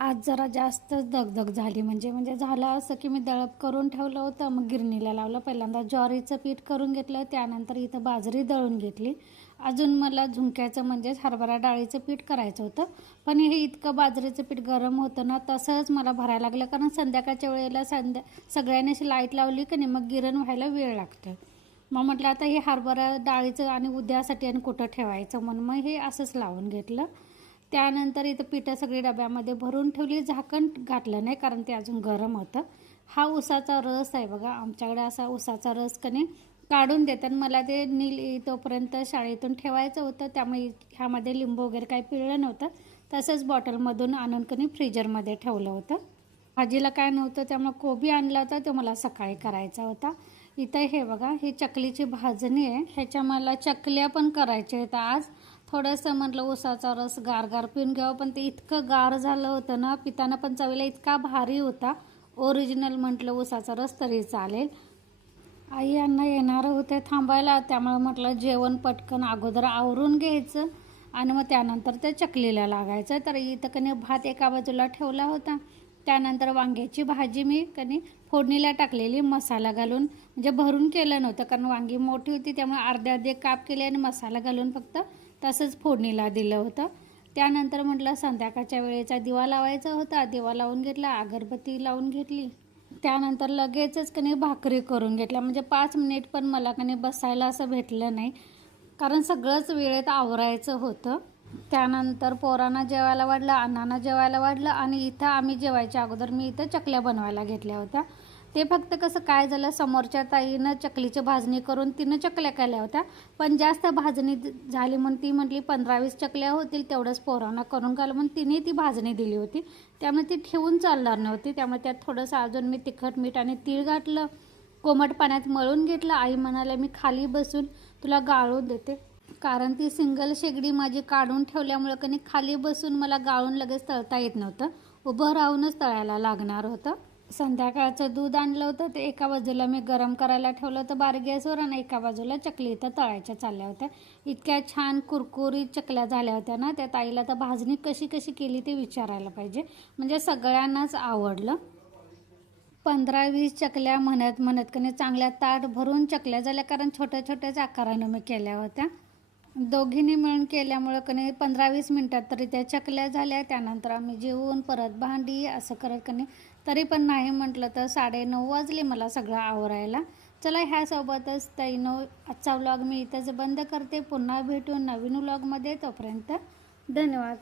आज जरा जास्तच दगदग झाली. म्हणजे म्हणजे झालं असं की मी दळप करून ठेवलं होतं मग गिरणीला लावलं. पहिल्यांदा ज्वारीचं पीठ करून घेतलं त्यानंतर इथं बाजरी दळून घेतली. अजून मला झुंक्याचं म्हणजेच हरभरा डाळीचं पीठ करायचं होतं. पण हे इतकं बाजरीचं पीठ गरम होतं ना तसंच मला भरायला लागलं. कारण संध्याकाळच्या वेळेला संध्या सगळ्यांनी अशी लाइट लावली की नाही मग गिरण व्हायला वेळ लागतो. मग म्हटलं आता हे हरभरा डाळीचं आणि उद्यासाठी आणि कुठं ठेवायचं? म्हणून मग हे असंच लावून घेतलं. त्यानंतर इथं पिठं सगळी डब्यामध्ये भरून ठेवली झाकण घातलं नाही कारण ते अजून गरम होतं. हा उसाचा रस आहे बघा आमच्याकडे असा उसाचा रस कने काढून देतात. मला ते नील तोपर्यंत शाळेतून ठेवायचं होतं त्यामुळे ह्यामध्ये लिंबू वगैरे काही पिळलं नव्हतं. तसंच बॉटलमधून आणून कनी फ्रीजरमध्ये ठेवलं होतं. भाजीला काय नव्हतं त्यामुळे कोबी आणला होता तो मला सकाळी करायचा होता. इथं हे बघा ही चकलीची भाजणी आहे. ह्याच्या मला चकल्या पण करायच्या आहेत आज. थोडंसं म्हटलं उसाचा रस गार गार पिऊन घ्यावं. पण ते इतकं गार झालं होतं ना पिताना पण चवीला इतका भारी होता. ओरिजिनल म्हटलं उसाचा रस तरी चालेल. आई यांना येणारं होते थांबायला. त्यामुळे म्हटलं जेवण पटकन अगोदर आवरून घ्यायचं. आणि मग त्यानंतर ते चकलीला लागायचं. तर इथं कणी भात एका बाजूला ठेवला होता. त्यानंतर वांग्याची भाजी मी कणी फोडणीला टाकलेली मसाला घालून. म्हणजे भरून केलं नव्हतं कारण वांगी मोठी होती त्यामुळे अर्धे अर्धे काप केले आणि मसाला घालून फक्त तसंच फोडणीला दिलं होतं. त्यानंतर म्हटलं संध्याकाळच्या वेळेचा दिवा लावायचा होता. दिवा लावून घेतला अगरबत्ती लावून घेतली. त्यानंतर लगेचच कणी भाकरी करून घेतल्या. म्हणजे पाच मिनिट पण मला कणी बसायला असं भेटलं नाही. कारण सगळंच वेळेत आवरायचं होतं. त्यानंतर पोरांना जेवायला वाढलं अण्णांना जेवायला वाढलं आणि इथं आम्ही जेवायच्या अगोदर मी इथं चकल्या बनवायला घेतल्या होत्या. ते फक्त कसं काय झालं समोरच्या ताईनं चकलीची भाजणी करून तिनं चकल्या केल्या होत्या. पण जास्त भाजणी झाली म्हणून ती म्हटली पंधरा वीस चकल्या होतील तेवढंच पोरांना करून घाल. म्हणून तिने ती भाजणी दिली होती. त्यामुळे ती ठेवून चालणार नव्हती. त्यामुळे त्यात थोडंसं अजून मी तिखट मीठ आणि तीळ घातलं. कोमट पाण्यात मळून घेतलं. आई म्हणाले मी खाली बसून तुला गाळून देते. कारण ती सिंगल शेगडी माझी काढून ठेवल्यामुळं कणी खाली बसून मला गाळून लगेच तळता येत नव्हतं. उभं राहूनच तळायला लागणार होतं. संध्याकाळचं दूध आणलं होतं ते एका बाजूला मी गरम करायला ठेवलं होतं बारीक गॅसवर आणि एका बाजूला चकली इथं तळायच्या चालल्या होत्या. इतक्या छान कुरकुरीत चकल्या झाल्या होत्या ना त्या ताईला तर भाजणी कशी कशी केली ते विचारायला पाहिजे. म्हणजे सगळ्यांनाच आवडलं. पंधरा वीस चकल्या म्हणत म्हणत कधी चांगल्या ताट भरून चकल्या झाल्या कारण छोट्या छोट्याच आकारानं मी केल्या होत्या. दोघींनी मिळून केल्यामुळं कनी पंधरा वीस मिनटात तरी त्या चकल्या झाल्या त्यानंतर आम्ही जेवून परत भांडी असं करत कणी तरी पण नाही म्हटलं तर साडेनऊ वाजले मला सगळं आवरायला. चला ह्यासोबतच ताईनो आजचा व्लॉग मी इथंच बंद करते. पुन्हा भेटून नवीन व्लॉगमध्ये तोपर्यंत. धन्यवाद.